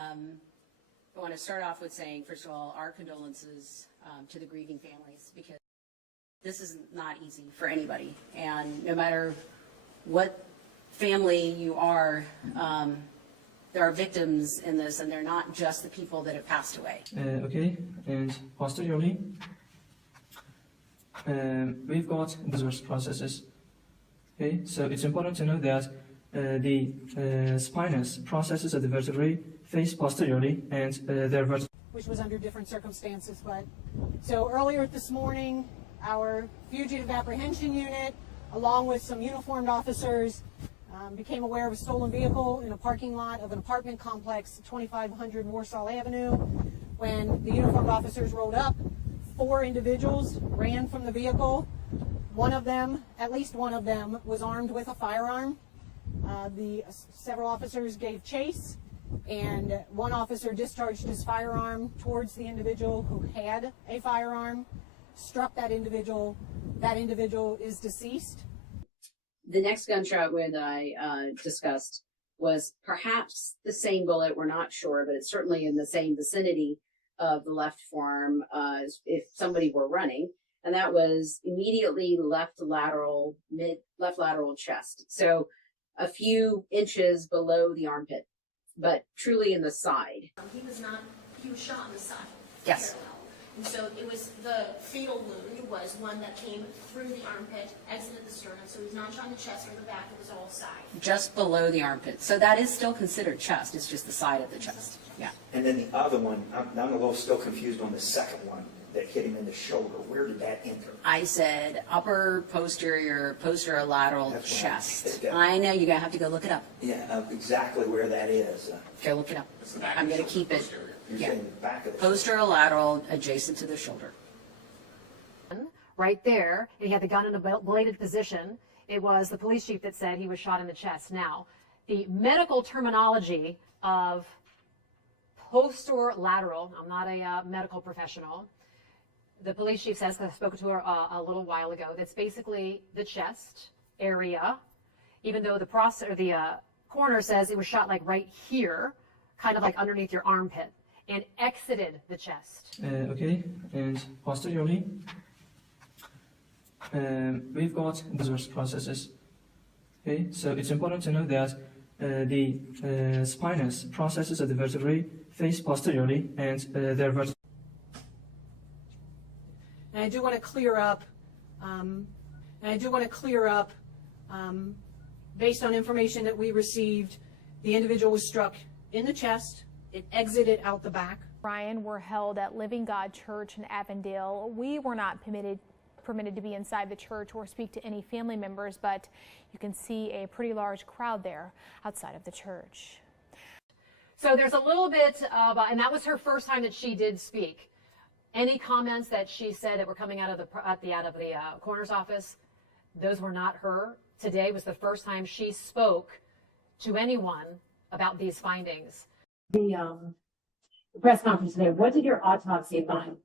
I want to start off with saying, first of all, our condolences to the grieving families, because this is not easy for anybody. And no matter what family you are, there are victims in this, and they're not just the people that have passed away. Okay, and posteriorly, we've got diverse processes. Okay, so it's important to know that the spinous processes of the vertebrae face posteriorly, and their which was under different circumstances. But so earlier this morning, our fugitive apprehension unit, along with some uniformed officers, became aware of a stolen vehicle in a parking lot of an apartment complex, 2500 Warsaw Avenue. When the uniformed officers rolled up, 4 individuals ran from the vehicle. One of them, at least one of them, was armed with a firearm. Several officers gave chase, and one officer discharged his firearm towards the individual who had a firearm, struck that individual. That individual is deceased. The next gunshot wound that I discussed was perhaps the same bullet. We're not sure, but it's certainly in the same vicinity of the left forearm if somebody were running. And that was immediately left lateral chest. So a few inches below the armpit, but truly in the side. He was shot on the side. Yes. Parallel. And so it was, the fatal wound was one that came through the armpit, exited the sternum. So he was not shot in the chest or the back, it was all side. Just below the armpit. So that is still considered chest. It's just the side of the chest. Yeah. And then the other one, I'm a little still confused on the second one that hit him in the shoulder. Where did that enter? I said upper posterior lateral That's chest. what I know, you're going to have to go look it up. Yeah, exactly where that is. Go look it up. I'm going to keep it. You're Yeah. saying the back of the Posterolateral adjacent to the shoulder. Right there, and he had the gun in a bladed position. It was the police chief that said he was shot in the chest. Now, the medical terminology of posterolateral, I'm not a medical professional. The police chief says, because I spoke to her a little while ago, that's basically the chest area, even though the coroner says it was shot like right here, kind of like underneath your armpit, and exited the chest. Okay, and posteriorly, we've got diverse processes. Okay, so it's important to know that the spinous processes of the vertebrae face posteriorly, and their vertebrae. And I do want to clear up, based on information that we received, the individual was struck in the chest. It exited out the back. Ryan, were held at Living God Church in Avondale. We were not permitted to be inside the church or speak to any family members, but you can see a pretty large crowd there outside of the church. So there's a little bit of, and that was her first time that she did speak. Any comments that she said that were coming out of the coroner's office, those were not her. Today was the first time she spoke to anyone about these findings. The press conference today, what did your autopsy find?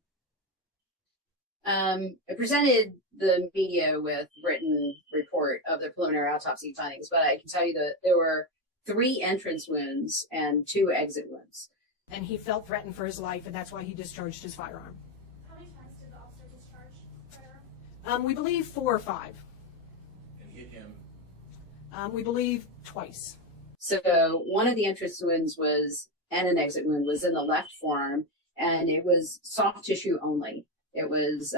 I presented the media with written report of the preliminary autopsy findings, but I can tell you that there were 3 entrance wounds and 2 exit wounds. And he felt threatened for his life, and that's why he discharged his firearm. How many times did the officer discharge firearm? We believe 4 or 5. And hit him? We believe twice. So one of the entrance wounds and an exit wound was in the left forearm, and it was soft tissue only. It was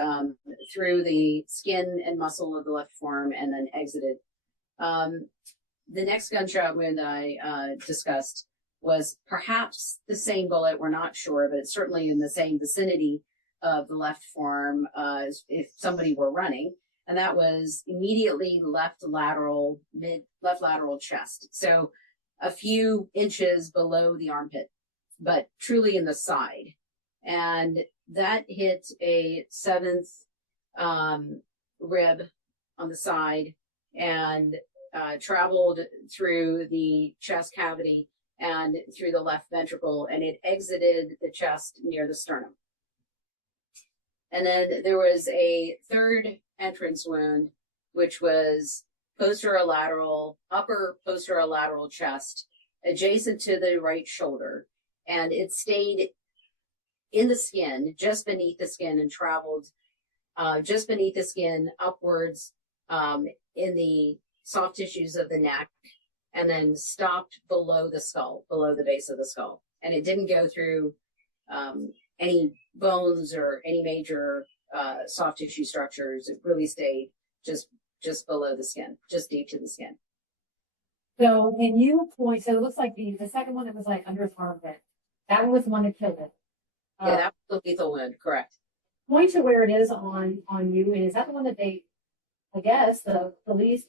through the skin and muscle of the left forearm and then exited. The next gunshot wound that I discussed was perhaps the same bullet. We're not sure, but it's certainly in the same vicinity of the left forearm if somebody were running. And that was immediately left lateral chest. So a few inches below the armpit, but truly in the side. And that hit a 7th rib on the side and traveled through the chest cavity and through the left ventricle, and it exited the chest near the sternum. And then there was a 3rd entrance wound, which was upper posterolateral chest, adjacent to the right shoulder. and it stayed in the skin, just beneath the skin, and traveled just beneath the skin upwards in the soft tissues of the neck, and then stopped below the skull, below the base of the skull. And it didn't go through any bones or any major soft tissue structures. It really stayed just below the skin, just deep to the skin. So when you point, so it looks like the second one that was like under his armpit, that was the one that killed it. Yeah, that was the lethal wound, correct. Point to where it is on you, and is that the one that they, I guess, the police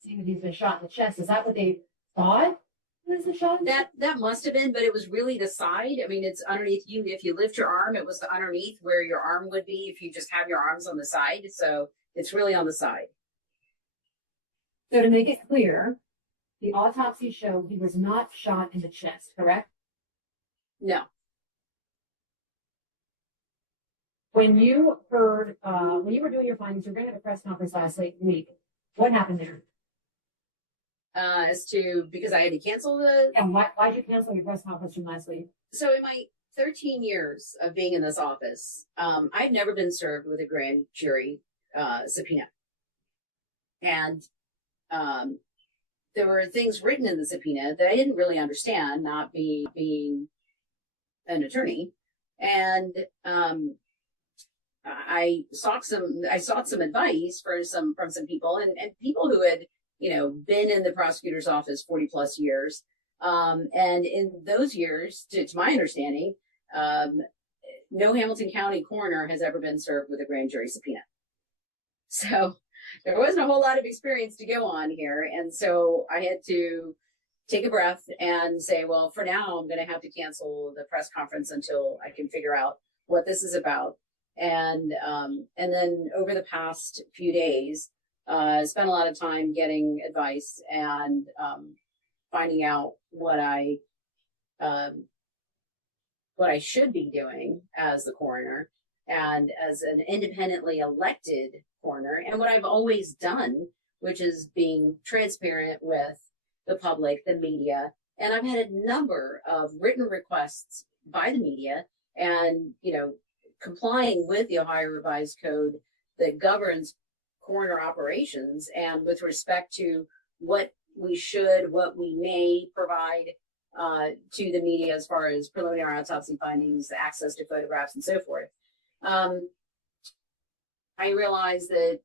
seeing that he's been shot in the chest, is that what they thought was the shot? That must have been, but it was really the side. I mean, it's underneath you. If you lift your arm, it was the underneath where your arm would be if you just have your arms on the side. So it's really on the side. So to make it clear, the autopsy showed he was not shot in the chest, correct? No. When you heard, when you were doing your findings, you were going to have a press conference last week. What happened there? Because I had to cancel the. And why did you cancel your press conference from last week? So in my 13 years of being in this office, I've never been served with a grand jury subpoena. And there were things written in the subpoena that I didn't really understand, not being an attorney. And I sought some advice from some people and people who had, been in the prosecutor's office 40 plus years. And in those years, to my understanding, no Hamilton County coroner has ever been served with a grand jury subpoena. So there wasn't a whole lot of experience to go on here. And so I had to take a breath and say, well, for now, I'm going to have to cancel the press conference until I can figure out what this is about. And then over the past few days, I spent a lot of time getting advice and finding out what I should be doing as the coroner and as an independently elected coroner, and what I've always done, which is being transparent with the public, the media. And I've had a number of written requests by the media and, complying with the Ohio Revised Code that governs coroner operations, and with respect to what we may provide to the media as far as preliminary autopsy findings, access to photographs, and so forth. I realize that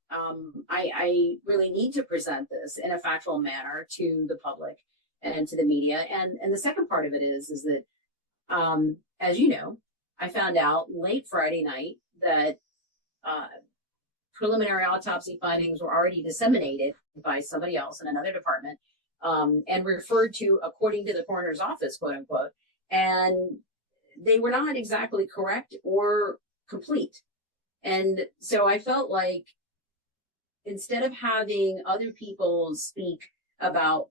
I really need to present this in a factual manner to the public and to the media. And the second part of it is that, as you know, I found out late Friday night that preliminary autopsy findings were already disseminated by somebody else in another department and referred to according to the coroner's office, quote unquote. And they were not exactly correct or complete. And so I felt like instead of having other people speak about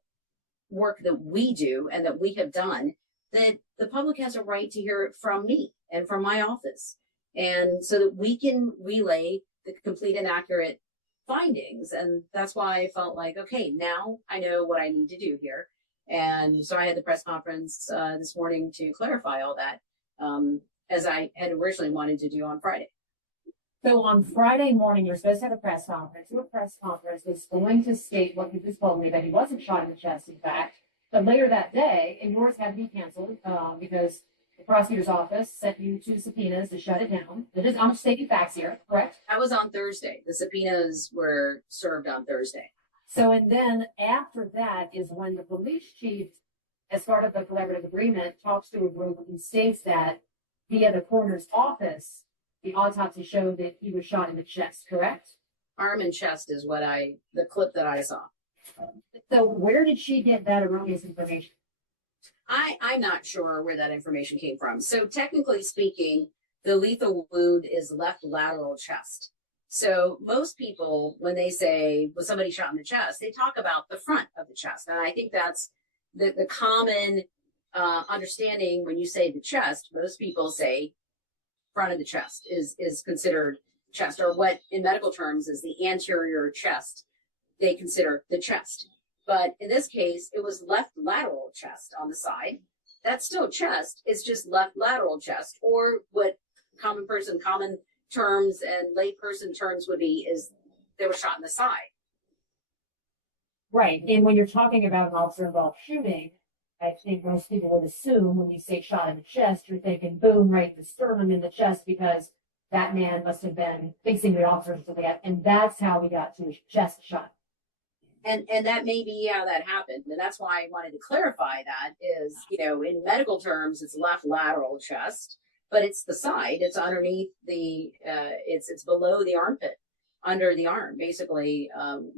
work that we do and that we have done, that the public has a right to hear it from me and from my office. And so that we can relay the complete and accurate findings. And that's why I felt like, okay, now I know what I need to do here. And so I had the press conference this morning to clarify all that, as I had originally wanted to do on Friday. So on Friday morning, you're supposed to have a press conference. Your press conference was going to state what you just told me, that he wasn't shot in the chest, in fact. But later that day, and yours had to be canceled because the prosecutor's office sent you 2 subpoenas to shut it down. I'm stating facts here, correct? That was on Thursday. The subpoenas were served on Thursday. So, and then after that is when the police chief, as part of the collaborative agreement, talks to a group and states that via the coroner's office, the autopsy showed that he was shot in the chest, correct? Arm and chest is the clip that I saw. So where did she get that erroneous information? I'm not sure where that information came from. So technically speaking, the lethal wound is left lateral chest. So most people, when they say, was somebody shot in the chest, they talk about the front of the chest. And I think that's the common understanding when you say the chest. Most people say front of the chest is considered chest, or what in medical terms is the anterior chest. They consider the chest. But in this case, it was left lateral chest on the side. that's still chest. It's just left lateral chest, or what common terms and lay person terms would be is they were shot in the side. Right. And when you're talking about an officer involved shooting, I think most people would assume when you say shot in the chest, you're thinking boom, right in the sternum in the chest, because that man must have been facing the officers to that, and that's how we got to his chest shot. And that may be how that happened. And that's why I wanted to clarify that is, in medical terms, it's left lateral chest, but it's the side. It's underneath the, it's below the armpit, under the arm. Basically,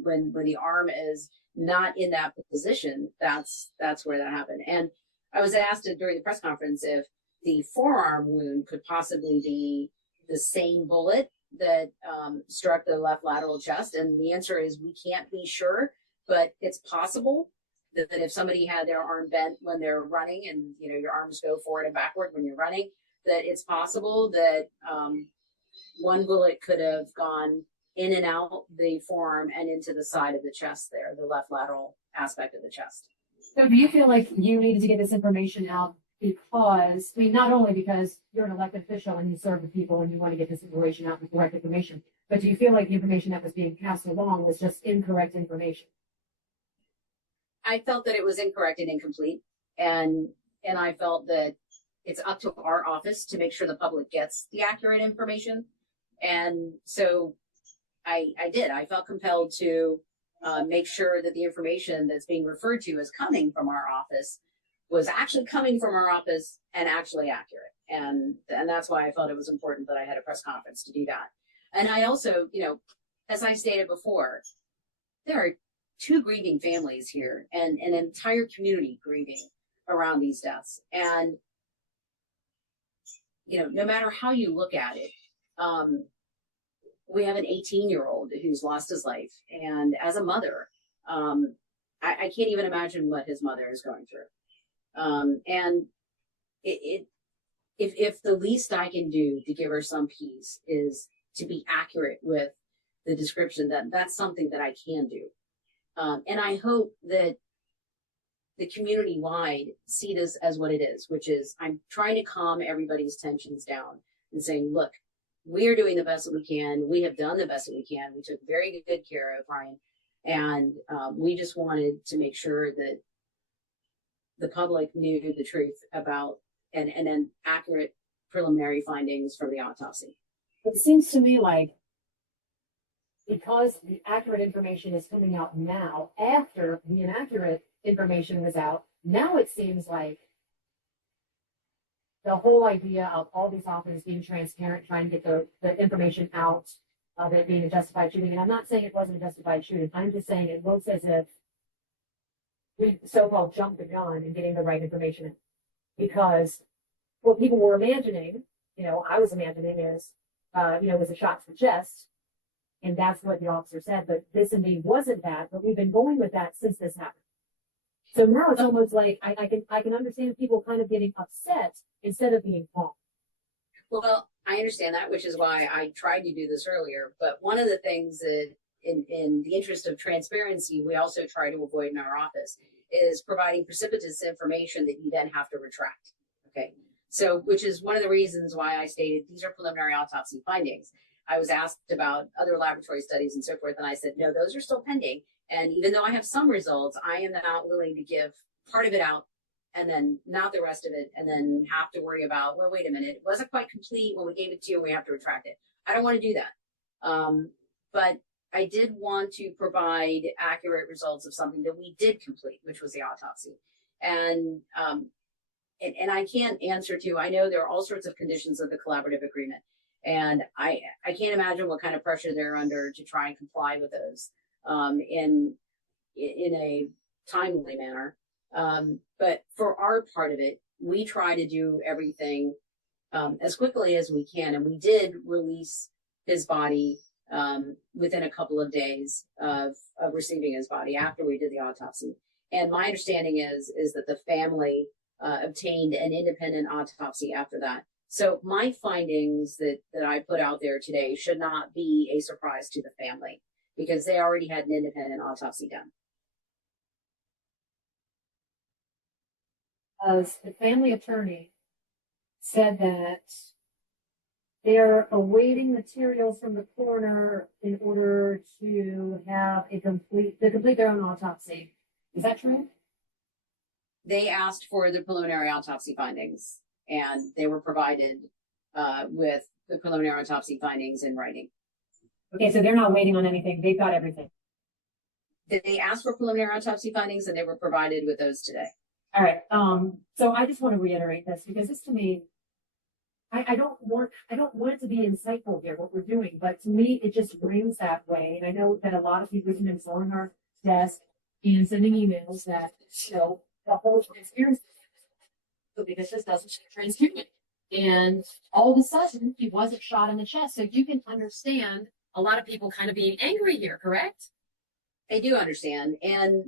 when the arm is not in that position, that's where that happened. And I was asked during the press conference if the forearm wound could possibly be the same bullet that struck the left lateral chest, and the answer is we can't be sure, but it's possible that if somebody had their arm bent when they're running, and your arms go forward and backward when you're running, that it's possible that one bullet could have gone in and out the forearm and into the side of the chest there, the left lateral aspect of the chest. So do you feel like you needed to get this information out because, not only because you're an elected official and you serve the people and you want to get this information out, the correct information, but do you feel like the information that was being passed along was just incorrect information? I felt that it was incorrect and incomplete, and I felt that it's up to our office to make sure the public gets the accurate information. And so I did. I felt compelled to make sure that the information that's being referred to as coming from our office was actually coming from our office and actually accurate. And that's why I felt it was important that I had a press conference to do that. And I also, as I stated before, there are 2 grieving families here and an entire community grieving around these deaths. And, no matter how you look at it, we have an 18-year-old who's lost his life. And as a mother, I can't even imagine what his mother is going through. And if the least I can do to give her some peace is to be accurate with the description, that's something that I can do. And I hope that the community-wide see this as what it is, which is I'm trying to calm everybody's tensions down and saying, look, we're doing the best that we can. We have done the best that we can. We took very good care of Ryan. And we just wanted to make sure that the public knew the truth about and then accurate preliminary findings from the autopsy. But it seems to me like because the accurate information is coming out now after the inaccurate information was out, now it seems like the whole idea of all these officers being transparent, trying to get the information out of it being a justified shooting. And I'm not saying it wasn't a justified shooting. I'm just saying it looks as if we so-called jumped the gun in getting the right information. Because what people were imagining, I was imagining is, was a shot to the chest. And that's what the officer said. But this indeed wasn't that. But we've been going with that since this happened. So now it's almost like I can understand people kind of getting upset instead of being calm. Well, I understand that, which is why I tried to do this earlier. But one of the things that in the interest of transparency, we also try to avoid in our office is providing precipitous information that you then have to retract. Okay. So, which is one of the reasons why I stated these are preliminary autopsy findings. I was asked about other laboratory studies and so forth, and I said, no, those are still pending. And even though I have some results, I am not willing to give part of it out and then not the rest of it, and then have to worry about, well, wait a minute, it wasn't quite complete when we gave it to you, we have to retract it. I don't want to do that. But I did want to provide accurate results of something that we did complete, which was the autopsy. And I can't answer to, I know there are all sorts of conditions of the collaborative agreement. And I can't imagine what kind of pressure they're under to try and comply with those in a timely manner. But for our part of it, we try to do everything as quickly as we can. And we did release his body within a couple of days of receiving his body after we did the autopsy. And my understanding is that the family obtained an independent autopsy after that. So my findings that I put out there today should not be a surprise to the family because they already had an independent autopsy done. because the family attorney said that they're awaiting materials from the coroner in order to have to complete their own autopsy. Is that true? They asked for the preliminary autopsy findings, and they were provided with the preliminary autopsy findings in writing. Okay, so they're not waiting on anything. They've got everything. They asked for preliminary autopsy findings, and they were provided with those today. All right. So I just want to reiterate this because this to me, I don't want it to be insightful here, what we're doing, but to me, it just rings that way. And I know that a lot of people have been on our desk and sending emails that, the whole transparency, because this doesn't show transparent. And all of a sudden, he wasn't shot in the chest. So you can understand a lot of people kind of being angry here, correct? I do understand. And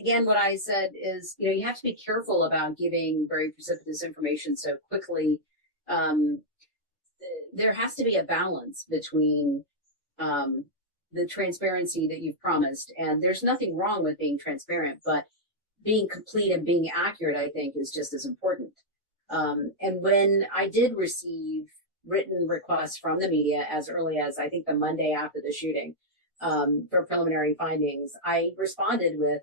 again, what I said is, you have to be careful about giving very precipitous information so quickly. There has to be a balance between the transparency that you've promised. And there's nothing wrong with being transparent, but being complete and being accurate, I think, is just as important. And when I did receive written requests from the media as early as, I think, the Monday after the shooting for preliminary findings, I responded with,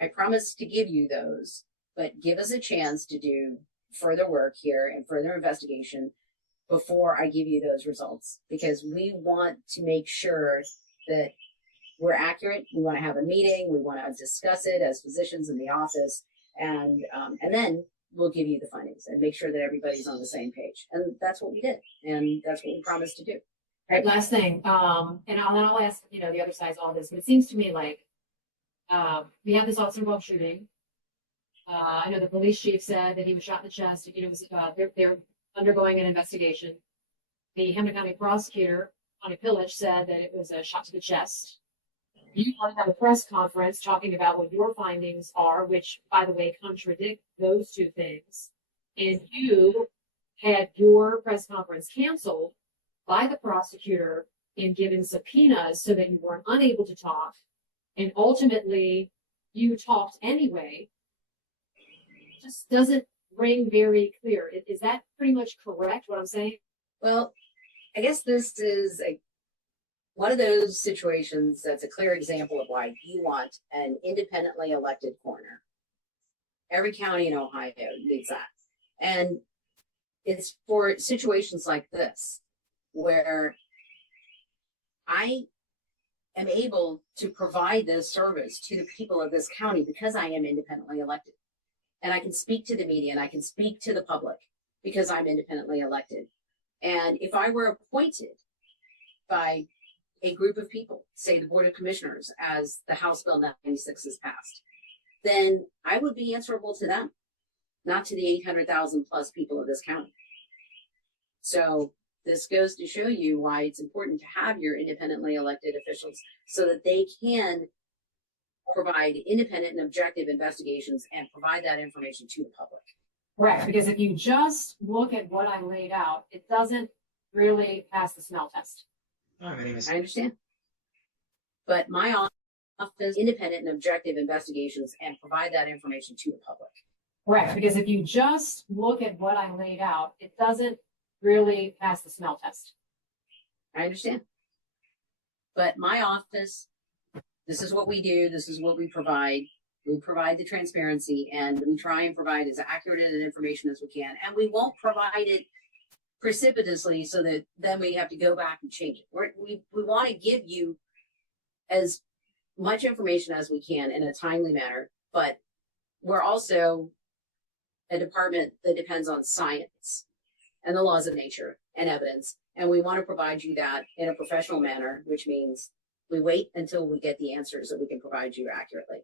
I promise to give you those, but give us a chance to do further work here and further investigation before I give you those results, because we want to make sure that we're accurate. We want to have a meeting. We want to discuss it as physicians in the office, and then we'll give you the findings and make sure that everybody's on the same page. And that's what we did, and that's what we promised to do. All right, last thing, and I'll ask, the other side's all this, but it seems to me like we have this officer-involved shooting. I know the police chief said that he was shot in the chest. They're undergoing an investigation. The Hampton County prosecutor, Connie Pillage, said that it was a shot to the chest. You want to have a press conference talking about what your findings are, which, by the way, contradict those two things. And you had your press conference canceled by the prosecutor and given subpoenas so that you weren't unable to talk. And ultimately, you talked anyway. It just doesn't ring very clear. Is that pretty much correct, what I'm saying? Well, I guess this is one of those situations that's a clear example of why you want an independently elected coroner. Every county in Ohio needs that. And it's for situations like this, where I am able to provide this service to the people of this county because I am independently elected. And I can speak to the media and I can speak to the public because I'm independently elected. And if I were appointed by a group of people, say the Board of Commissioners, as the House Bill 96 is passed, then I would be answerable to them, not to the 800,000 plus people of this county. So this goes to show you why it's important to have your independently elected officials so that they can provide independent and objective investigations and provide that information to the public. Correct, because if you just look at what I laid out, it doesn't really pass the smell test. I understand. But my office, independent and objective investigations and provide that information to the public. Correct, because if you just look at what I laid out, it doesn't really pass the smell test. I understand. But my office, this is what we do. This is what we provide. We provide the transparency, and we try and provide as accurate an information as we can. And we won't provide it precipitously so that then we have to go back and change it. We want to give you as much information as we can in a timely manner, but we're also a department that depends on science and the laws of nature and evidence. And we want to provide you that in a professional manner, which means we wait until we get the answers that we can provide you accurately.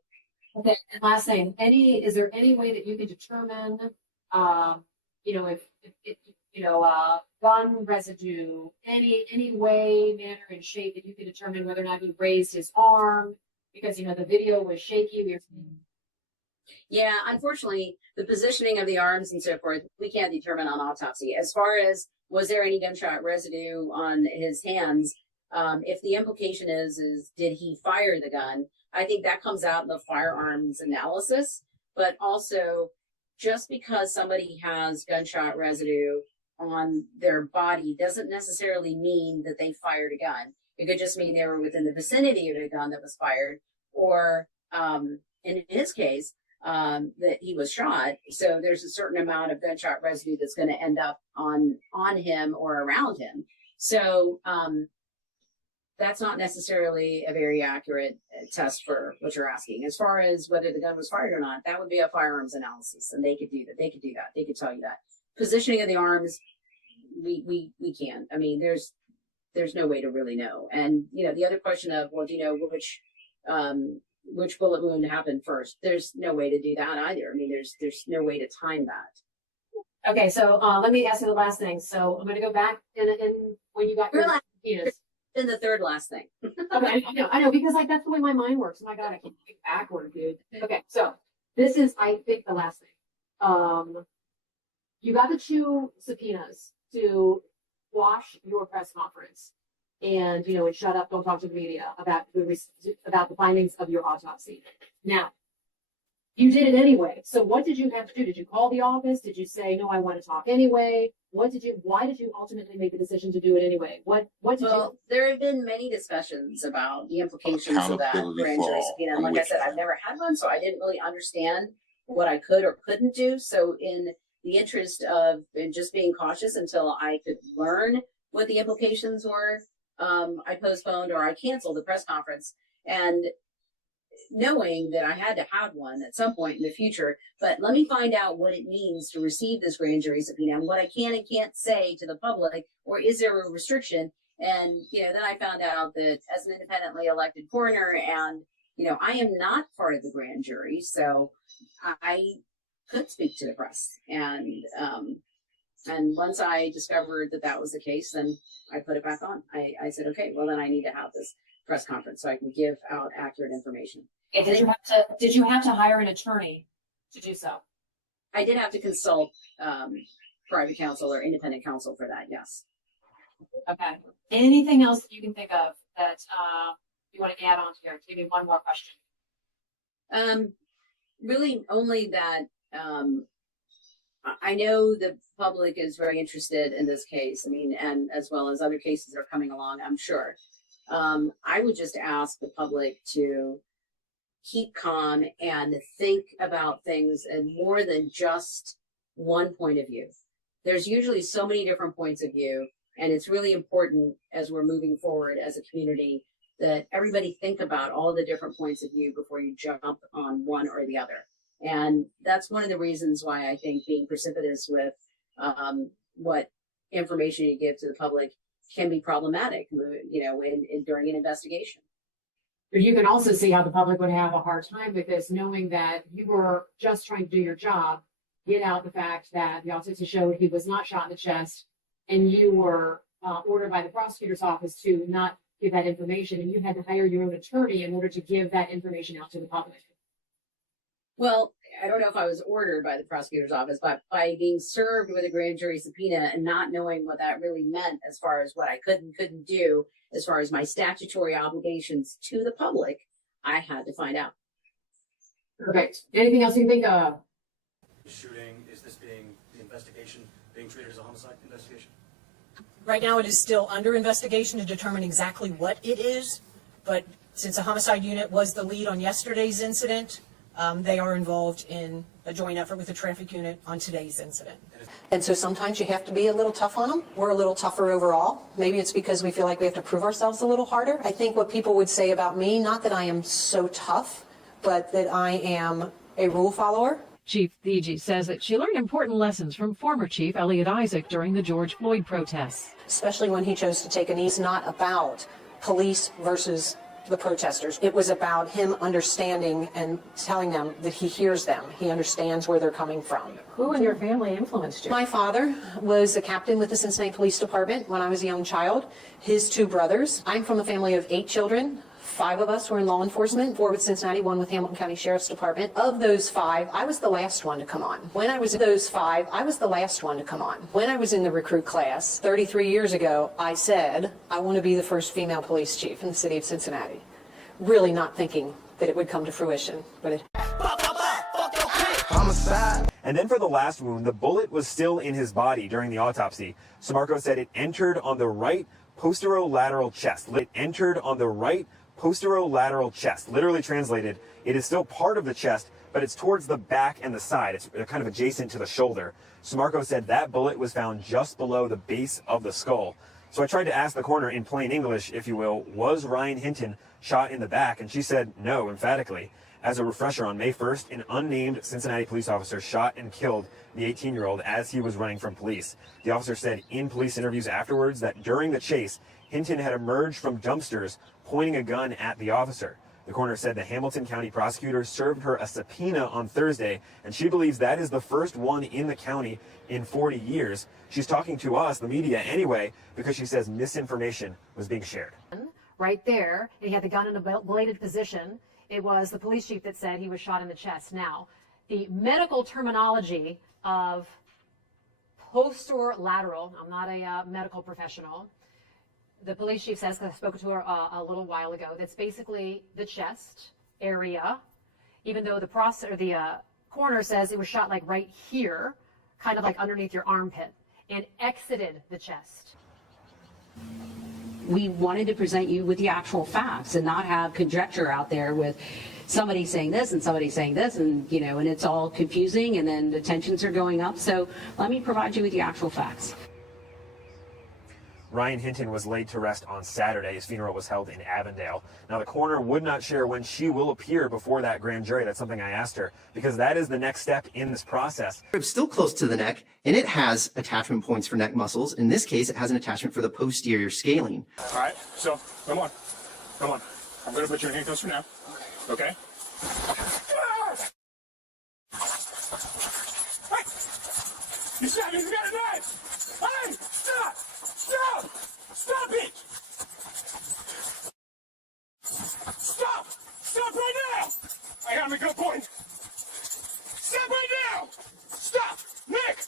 Okay, and last thing, is there any way that you can determine, if gun residue, any way, manner, and shape that you can determine whether or not he raised his arm? Because, the video was shaky. Yeah, unfortunately, the positioning of the arms and so forth, we can't determine on autopsy. As far as was there any gunshot residue on his hands, if the implication is did he fire the gun, I think that comes out in the firearms analysis. But also, just because somebody has gunshot residue on their body doesn't necessarily mean that they fired a gun. It could just mean they were within the vicinity of a gun that was fired, or in his case, that he was shot. So there's a certain amount of gunshot residue that's going to end up on him or around him. So that's not necessarily a very accurate test for what you're asking. As far as whether the gun was fired or not, that would be a firearms analysis, and they could do that. They could do that. They could tell you that. Positioning of the arms, we can't. I mean, there's no way to really know. And the other question of, well, do you know which bullet wound happened first? There's no way to do that either. I mean, there's no way to time that. Okay, so let me ask you the last thing. So I'm going to go back in when you got your penis. Then the third last thing. Okay, I know, because like that's the way my mind works. Oh my God, I can't think backward, dude. Okay, so this is, I think, the last thing. You got the 2 subpoenas to quash your press conference, and and shut up, don't talk to the media about the findings of your autopsy. Now, you did it anyway. So what did you have to do? Did you call the office? Did you say, no, I want to talk anyway? Why did you ultimately make the decision to do it anyway? What did you? There have been many discussions about the implications of that grand jury subpoena. And like I said, I've never had one, so I didn't really understand what I could or couldn't do. So in the interest of just being cautious until I could learn what the implications were, I postponed or I canceled the press conference. And knowing that I had to have one at some point in the future, but let me find out what it means to receive this grand jury subpoena and what I can and can't say to the public, or is there a restriction? And, then I found out that as an independently elected coroner and, I am not part of the grand jury, so I could speak to the press. And once I discovered that was the case, then I put it back on. I said, okay, well then I need to have this press conference so I can give out accurate information. And did you have to hire an attorney to do so? I did have to consult private counsel or independent counsel for that, yes. Okay. Anything else that you can think of that you want to add on here? Give me one more question. Really only that I know the public is very interested in this case. I mean, and as well as other cases that are coming along, I'm sure. I would just ask the public to keep calm and think about things and more than just one point of view. There's usually so many different points of view, and it's really important as we're moving forward as a community that everybody think about all the different points of view before you jump on one or the other. And that's one of the reasons why I think being precipitous with what information you give to the public can be problematic, during an investigation. But you can also see how the public would have a hard time with this, knowing that you were just trying to do your job, get out the fact that the autopsy showed he was not shot in the chest, and you were ordered by the prosecutor's office to not give that information, and you had to hire your own attorney in order to give that information out to the public. Well, I don't know if I was ordered by the prosecutor's office, but by being served with a grand jury subpoena and not knowing what that really meant as far as what I could and couldn't do, as far as my statutory obligations to the public, I had to find out. Perfect. Anything else you can think of? Shooting, is the investigation being treated as a homicide investigation? Right now, it is still under investigation to determine exactly what it is, but since the homicide unit was the lead on yesterday's incident, they are involved in a joint effort with the traffic unit on today's incident. And so sometimes you have to be a little tough on them. We're a little tougher overall. Maybe it's because we feel like we have to prove ourselves a little harder. I think what people would say about me, not that I am so tough, but that I am a rule follower. Chief Thigi says that she learned important lessons from former Chief Elliot Isaac during the George Floyd protests. Especially when he chose to take a knee. It's not about police versus the protesters. It was about him understanding and telling them that he hears them. He understands where they're coming from. Who in your family influenced you? My father was a captain with the Cincinnati Police Department when I was a young child. His 2 brothers. I'm from a family of 8 children. 5 of us were in law enforcement, 4 with Cincinnati, 1 with Hamilton County Sheriff's Department. Of those 5, I was the last one to come on. When I was in those 5, I was the last one to come on. When I was in the recruit class 33 years ago, I said, I want to be the first female police chief in the city of Cincinnati. Really not thinking that it would come to fruition, but it Homicide. And then for the last wound, the bullet was still in his body during the autopsy. Sammarco said it entered on the right posterolateral chest. It entered on the right posterolateral chest. Literally translated, it is still part of the chest, but it's towards the back and the side. It's kind of adjacent to the shoulder. Sammarco said that bullet was found just below the base of the skull. So I tried to ask the coroner in plain English, if you will, was Ryanhinton shot in the back? And she said no, emphatically. As a refresher, on May 1st, an unnamed Cincinnati police officer shot and killed the 18-year-old as he was running from police. The officer said in police interviews afterwards that during the chase, Hinton had emerged from dumpsters pointing a gun at the officer. The coroner said the Hamilton County prosecutor served her a subpoena on Thursday, and she believes that is the first one in the county in 40 years. She's talking to us, the media, anyway, because she says misinformation was being shared. Right there, he had the gun in a bladed position. It was the police chief that said he was shot in the chest. Now, the medical terminology of posterolateral, I'm not a medical professional, the police chief says, because I spoke to her a little while ago, that's basically the chest area, even though the coroner says it was shot like right here, kind of like underneath your armpit, and exited the chest. We wanted to present you with the actual facts and not have conjecture out there with somebody saying this and somebody saying this, and and it's all confusing, and then the tensions are going up. So let me provide you with the actual facts. Ryanhinton was laid to rest on Saturday. His funeral was held in Avondale. Now, the coroner would not share when she will appear before that grand jury. That's something I asked her, because that is the next step in this process. It's still close to the neck, and it has attachment points for neck muscles. In this case, it has an attachment for the posterior scalene. All right, so come on. I'm going to put you in handcuffs for now. Okay? Hey! You shot me, you got a knife! Hey! Stop! Stop! Stop it! Stop! Stop right now! I got him a good point. Stop right now! Stop! Nick!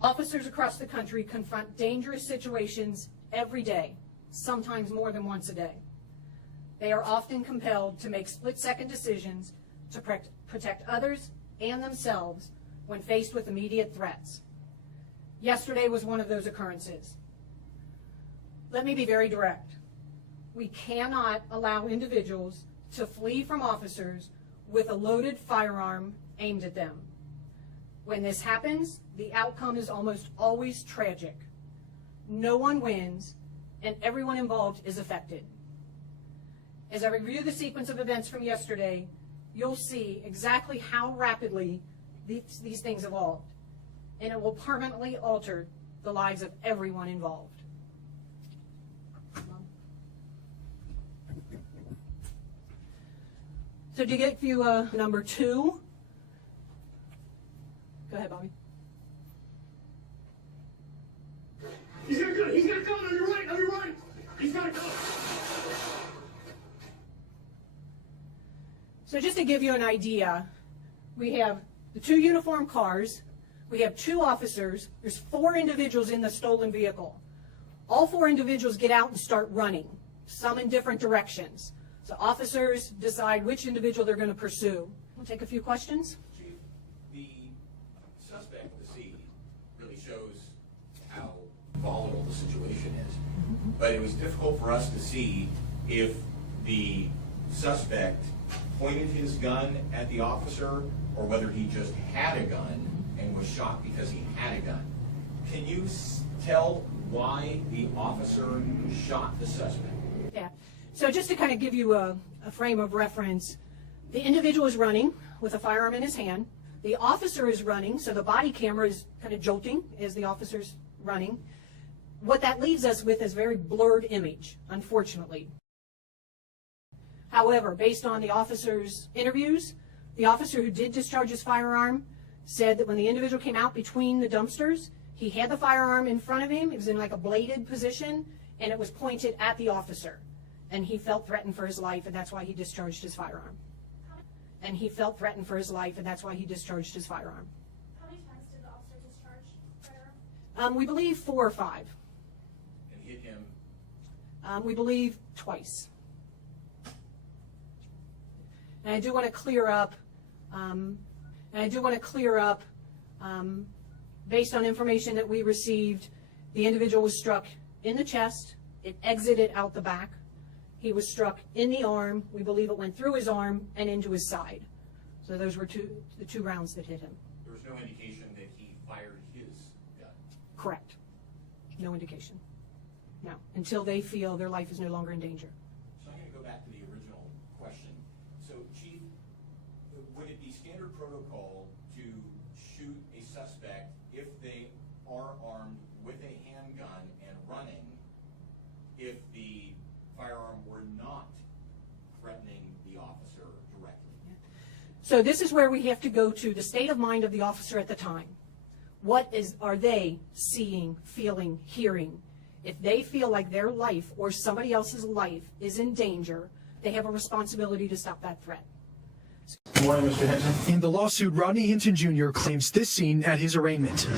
Officers across the country confront dangerous situations every day, sometimes more than once a day. They are often compelled to make split-second decisions to protect others and themselves when faced with immediate threats. Yesterday was one of those occurrences. Let me be very direct. We cannot allow individuals to flee from officers with a loaded firearm aimed at them. When this happens, the outcome is almost always tragic. No one wins, and everyone involved is affected. As I review the sequence of events from yesterday, you'll see exactly how rapidly these things evolved, and it will permanently alter the lives of everyone involved. So to get you number 2, go ahead, Bobby. He's got a gun on your right, He's got a gun. So just to give you an idea, we have the 2 uniformed cars, we have 2 officers, there's 4 individuals in the stolen vehicle. All 4 individuals get out and start running, some in different directions. So officers decide which individual they're going to pursue. We'll take a few questions. Chief, the suspect, the C, really shows how volatile the situation is. But it was difficult for us to see if the suspect pointed his gun at the officer or whether he just had a gun and was shot because he had a gun. Can you tell why the officer shot the suspect? Yeah. So just to kind of give you a frame of reference, the individual is running with a firearm in his hand. The officer is running, so the body camera is kind of jolting as the officer's running. What that leaves us with is a very blurred image, unfortunately. However, based on the officer's interviews, the officer who did discharge his firearm said that when the individual came out between the dumpsters, he had the firearm in front of him. It was in like a bladed position, and it was pointed at the officer. And he felt threatened for his life, and that's why he discharged his firearm. And he felt threatened for his life, and that's why he discharged his firearm. How many times did the officer discharge firearm? We believe 4 or 5. We believe twice. And I do want to clear up, based on information that we received, the individual was struck in the chest. It exited out the back. He was struck in the arm. We believe it went through his arm and into his side. So those were the two rounds that hit him. There was no indication that he fired his gun? Correct. No indication. No, until they feel their life is no longer in danger. So I'm going to go back to the original question. So, Chief, would it be standard protocol to shoot a suspect if they are armed with a handgun and running if the firearm were not threatening the officer directly? So this is where we have to go to the state of mind of the officer at the time. What are they seeing, feeling, hearing? If they feel like their life or somebody else's life is in danger, they have a responsibility to stop that threat. Good morning, Mr. Hinton. In the lawsuit, Rodney Hinton Jr. claims this scene at his arraignment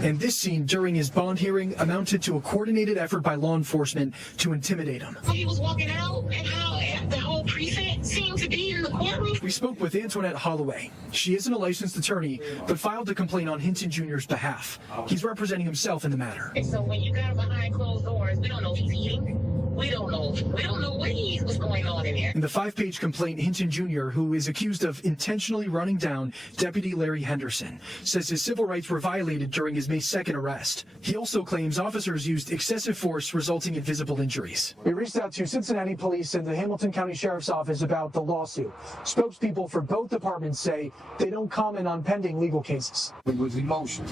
and this scene during his bond hearing amounted to a coordinated effort by law enforcement to intimidate him. He was walking out and how the whole precinct seemed to be in the courtroom. We spoke with Antoinette Holloway. She isn't a licensed attorney, but filed a complaint on Hinton Jr.'s behalf. He's representing himself in the matter. And so when you got him behind closed doors, we don't know if he's eating. We don't know what's going on in there. In the 5-page complaint, Hinton Jr., who is accused of intentionally running down Deputy Larry Henderson, says his civil rights were violated during his May 2nd arrest. He also claims officers used excessive force resulting in visible injuries. We reached out to Cincinnati Police and the Hamilton County Sheriff's Office about the lawsuit. Spokespeople for both departments say they don't comment on pending legal cases. It was emotional.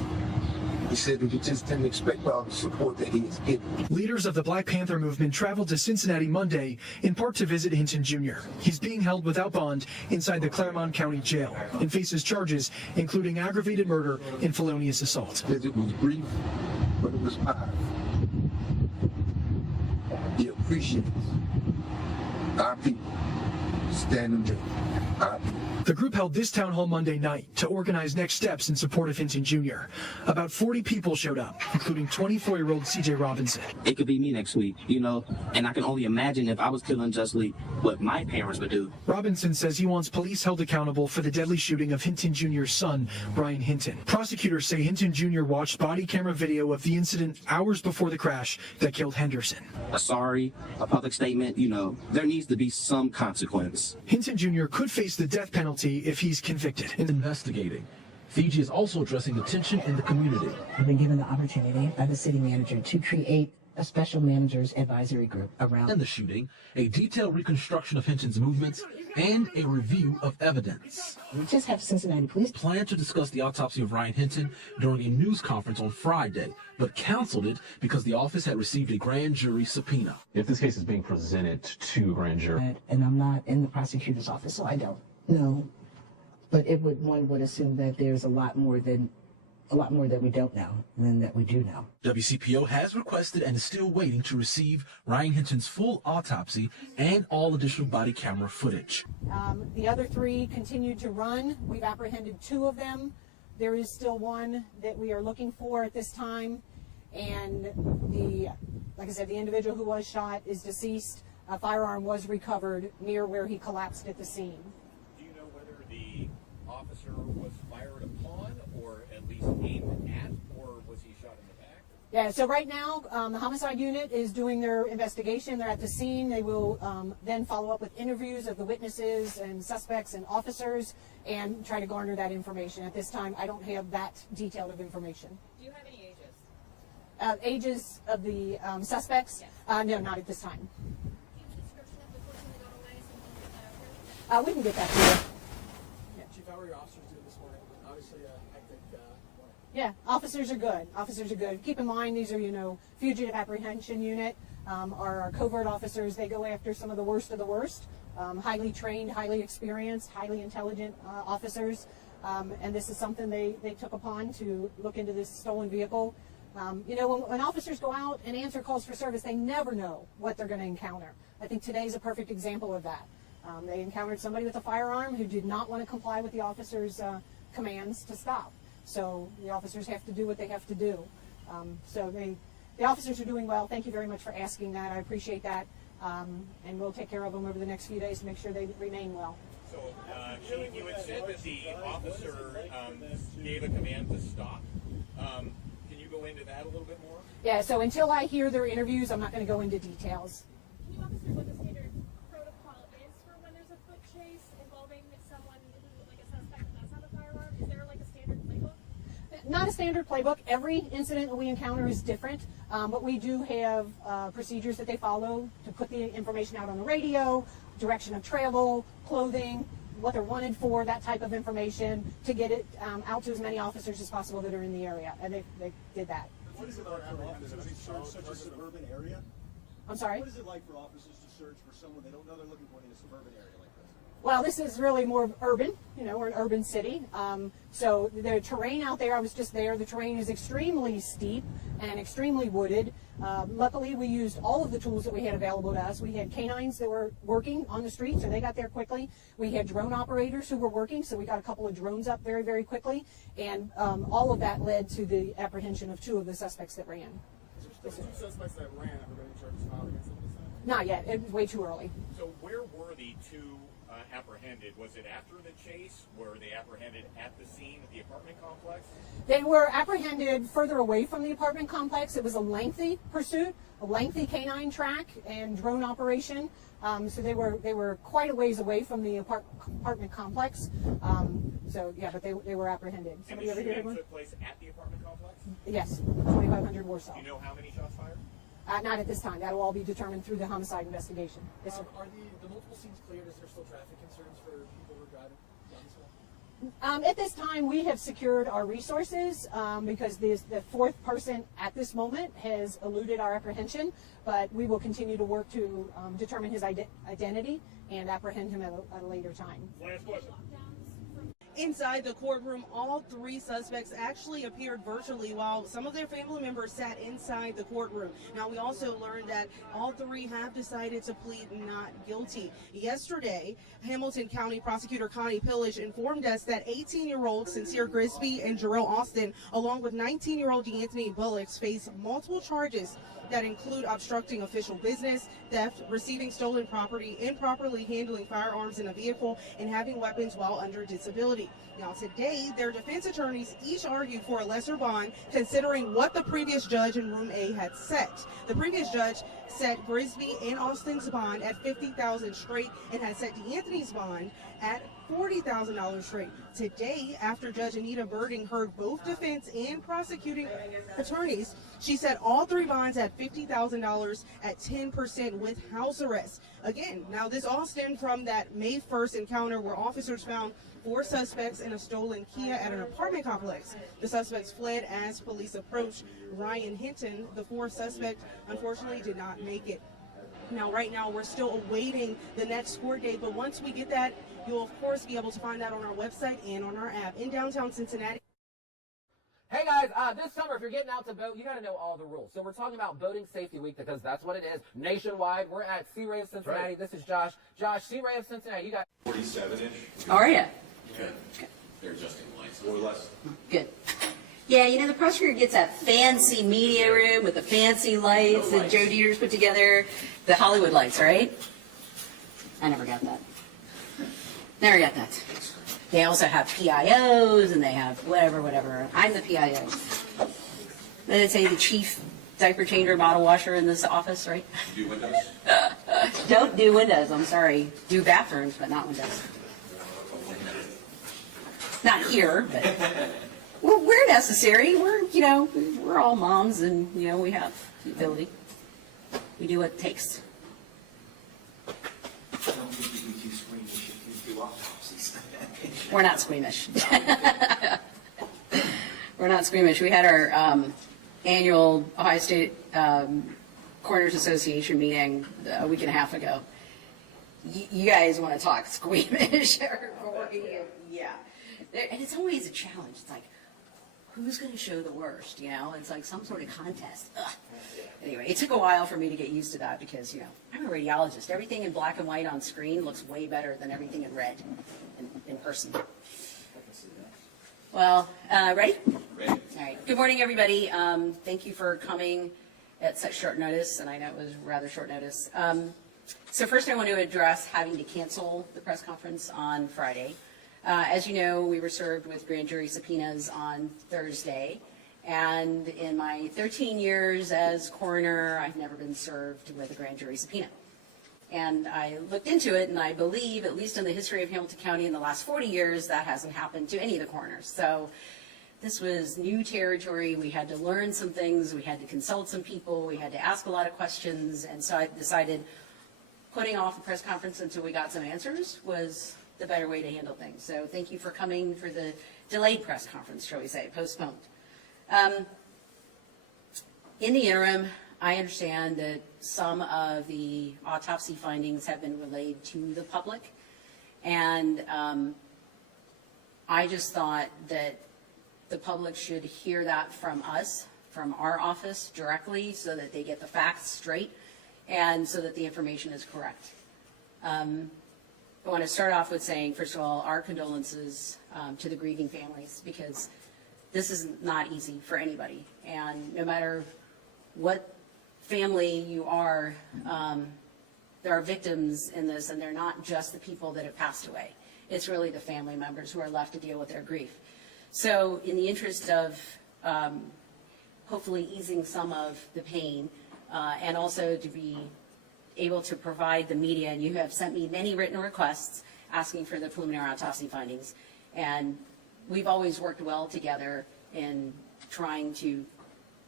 He said that he just didn't expect all the support that he is getting. Leaders of the Black Panther movement traveled to Cincinnati Monday, in part to visit Hinton Jr. He's being held without bond inside the Claremont County Jail and faces charges including aggravated murder and felonious assault. It was brief, but it was powerful. He appreciates our people standing there. Our people. The group held this town hall Monday night to organize next steps in support of Hinton Jr. About 40 people showed up, including 24-year-old CJ Robinson. It could be me next week, and I can only imagine if I was killed unjustly what my parents would do. Robinson says he wants police held accountable for the deadly shooting of Hinton Jr.'s son, Ryanhinton. Prosecutors say Hinton Jr. watched body camera video of the incident hours before the crash that killed Henderson. A sorry, a public statement, there needs to be some consequence. Hinton Jr. could face the death penalty if he's convicted. Investigating. Fiji is also addressing the tension in the community. I've been given the opportunity by the city manager to create a special managers advisory group around the shooting, a detailed reconstruction of Hinton's movements, and a review of evidence. We just have Cincinnati Police plan to discuss the autopsy of Ryanhinton during a news conference on Friday, but canceled it because the office had received a grand jury subpoena. If this case is being presented to grand jury, and I'm not in the prosecutor's office, so I don't know, but one would assume that there's a lot more that we don't know than that we do know. WCPO has requested and is still waiting to receive Ryanhinton's full autopsy and all additional body camera footage. The other 3 continued to run. We've apprehended 2 of them. There is still 1 that we are looking for at this time, and like I said, the individual who was shot is deceased. A firearm was recovered near where he collapsed at the scene. The officer was fired upon or at least aimed at, or was he shot in the back? Yeah, so right now the homicide unit is doing their investigation. They're at the scene. They will then follow up with interviews of the witnesses and suspects and officers and try to garner that information. At this time, I don't have that detailed of information. Do you have any ages? Ages of the suspects? Yes. No, not at this time. We can get that to you. Yeah, officers are good. Officers are good. Keep in mind, these are, fugitive apprehension unit, our covert officers. They go after some of the worst, highly trained, highly experienced, highly intelligent officers. And this is something they took upon to look into this stolen vehicle. When officers go out and answer calls for service, they never know what they're going to encounter. I think today's a perfect example of that. They encountered somebody with a firearm who did not want to comply with the officer's commands to stop. So the officers have to do what they have to do. So the officers are doing well. Thank you very much for asking that. I appreciate that. And we'll take care of them over the next few days to make sure they remain well. So, Chief, you had said that the officer gave a command to stop. Can you go into that a little bit more? Yeah, so until I hear their interviews, I'm not going to go into details. Can you walk us through what the standard protocol is for when there's a foot chase involving someone who, like a suspect who does have a firearm? Is there like a standard playbook? Not a standard playbook. Every incident that we encounter is different, but we do have procedures that they follow to put the information out on the radio, direction of travel, clothing, what they're wanted for, that type of information, to get it out to as many officers as possible that are in the area, and they did that. What is it like for officers to search such a suburban area? I'm sorry? What is it like for officers to search for someone they don't know they're looking for in a suburban area like this? Well, this is really more urban. We're an urban city. So the terrain out there, I was just there, the terrain is extremely steep and extremely wooded. Luckily, we used all of the tools that we had available to us. We had canines that were working on the street, so they got there quickly. We had drone operators who were working, so we got a couple of drones up very, very quickly. And all of that led to the apprehension of 2 of the suspects that ran. The 2 suspects that ran, have there been any charges filed against them? Not yet. It was way too early. So where were the 2 apprehended? Was it after the chase? Were they apprehended at the scene at the apartment complex? They were apprehended further away from the apartment complex. It was a lengthy pursuit, a lengthy canine track and drone operation. So they were quite a ways away from the apartment complex. So yeah, but they were apprehended. Somebody and the ever hear shooting of one? took place at the apartment complex? Yes, 2500 Warsaw. Do you know how many shots fired? Not at this time. That will all be determined through the homicide investigation. Yes, sir. Are the multiple scenes cleared? Is there still traffic concerns for people who are driving down this way? At this time, we have secured our resources because the 4th person at this moment has eluded our apprehension, but we will continue to work to determine his identity and apprehend him at a later time. Last question. Inside the courtroom, all 3 suspects actually appeared virtually while some of their family members sat inside the courtroom. Now, we also learned that all 3 have decided to plead not guilty. Yesterday, Hamilton County Prosecutor Connie Pillage informed us that 18-year-old Sincere Grisby and Jarrell Austin, along with 19-year-old D'Anthony Bullocks, face multiple charges that include obstructing official business, theft, receiving stolen property, improperly handling firearms in a vehicle, and having weapons while under disability. Now today, their defense attorneys each argued for a lesser bond, considering what the previous judge in Room A had set. The previous judge set Grisby and Austin's bond at $50,000 straight and had set D'Anthony's bond at $40,000 straight. Today, after Judge Anita Birding heard both defense and prosecuting attorneys, she set all 3 bonds at $50,000 at 10% with house arrest. Again, now this all stemmed from that May 1st encounter where officers found 4 suspects in a stolen Kia at an apartment complex. The suspects fled as police approached Ryanhinton. The 4th suspect unfortunately did not make it. Now, right now, we're still awaiting the next court date, but once we get that, you'll of course be able to find that on our website and on our app in downtown Cincinnati. Hey guys, this summer if you're getting out to boat, you got to know all the rules. So we're talking about Boating Safety Week because that's what it is. Nationwide, we're at Sea Ray of Cincinnati. Right. This is Josh. Josh, Sea Ray of Cincinnati, you got 47-ish. How are you? Good. They're adjusting the lights. More or less. Good. Yeah, the prosecutor gets that fancy media room with the fancy lights that Joe Dieter's put together. The Hollywood lights, right? I never got that. Never got that. They also have PIOs and they have whatever. I'm the PIO. Then it say the chief diaper changer, bottle washer in this office, right? Do windows? Don't do windows, I'm sorry. Do bathrooms, but not windows. Not here, but well, we're necessary. We're all moms and, we have the ability. We do what it takes. We're not squeamish. We're not squeamish. We had our annual Ohio State Coroners Association meeting a week and a half ago. You guys want to talk squeamish? Yeah. And it's always a challenge. It's like, who's going to show the worst? It's like some sort of contest. Ugh. Anyway, it took a while for me to get used to that because, I'm a radiologist. Everything in black and white on screen looks way better than everything in red in person. Well, ready? Ready. All right. Good morning, everybody. Thank you for coming at such short notice, and I know it was rather short notice. So first I want to address having to cancel the press conference on Friday. As you know, we were served with grand jury subpoenas on Thursday, and in my 13 years as coroner, I've never been served with a grand jury subpoena. And I looked into it, and I believe, at least in the history of Hamilton County in the last 40 years, that hasn't happened to any of the coroners. So this was new territory. We had to learn some things. We had to consult some people. We had to ask a lot of questions. And so I decided putting off the press conference until we got some answers was the better way to handle things. So thank you for coming for the delayed press conference, shall we say, postponed. In the interim, I understand that some of the autopsy findings have been relayed to the public, and I just thought that the public should hear that from us, from our office directly, so that they get the facts straight and so that the information is correct. I want to start off with saying, first of all, our condolences to the grieving families, because this is not easy for anybody, and no matter what family you are, there are victims in this, and they're not just the people that have passed away. It's really the family members who are left to deal with their grief. So in the interest of hopefully easing some of the pain, and also to be able to provide the media, and you have sent me many written requests asking for the preliminary autopsy findings, and we've always worked well together in trying to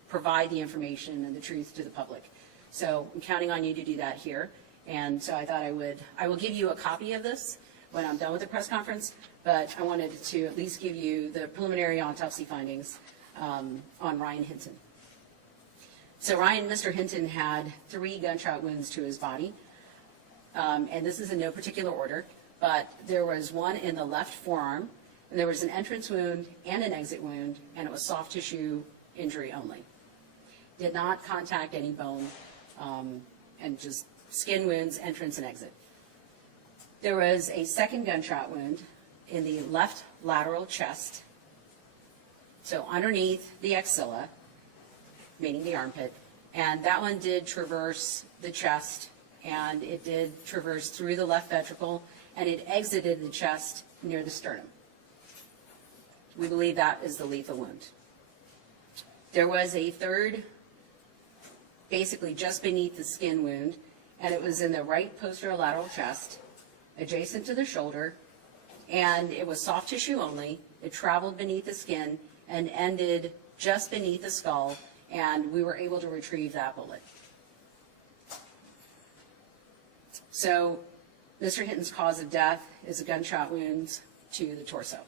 provide the information and the truth to the public. So I'm counting on you to do that here. And so I thought I will give you a copy of this when I'm done with the press conference, but I wanted to at least give you the preliminary autopsy findings on Ryanhinton. So Mr. Hinton had 3 gunshot wounds to his body, and this is in no particular order, but there was one in the left forearm, and there was an entrance wound and an exit wound, and it was soft tissue injury only. Did not contact any bone, and just skin wounds, entrance and exit. There was a second gunshot wound in the left lateral chest, so underneath the axilla, meaning the armpit, and that one did traverse the chest, and it did traverse through the left ventricle, and it exited the chest near the sternum. We believe that is the lethal wound. There was a third, basically just beneath the skin wound, and it was in the right posterolateral chest, adjacent to the shoulder, and it was soft tissue only. It traveled beneath the skin and ended just beneath the skull, and we were able to retrieve that bullet. So Mr. Hinton's cause of death is a gunshot wound to the torso.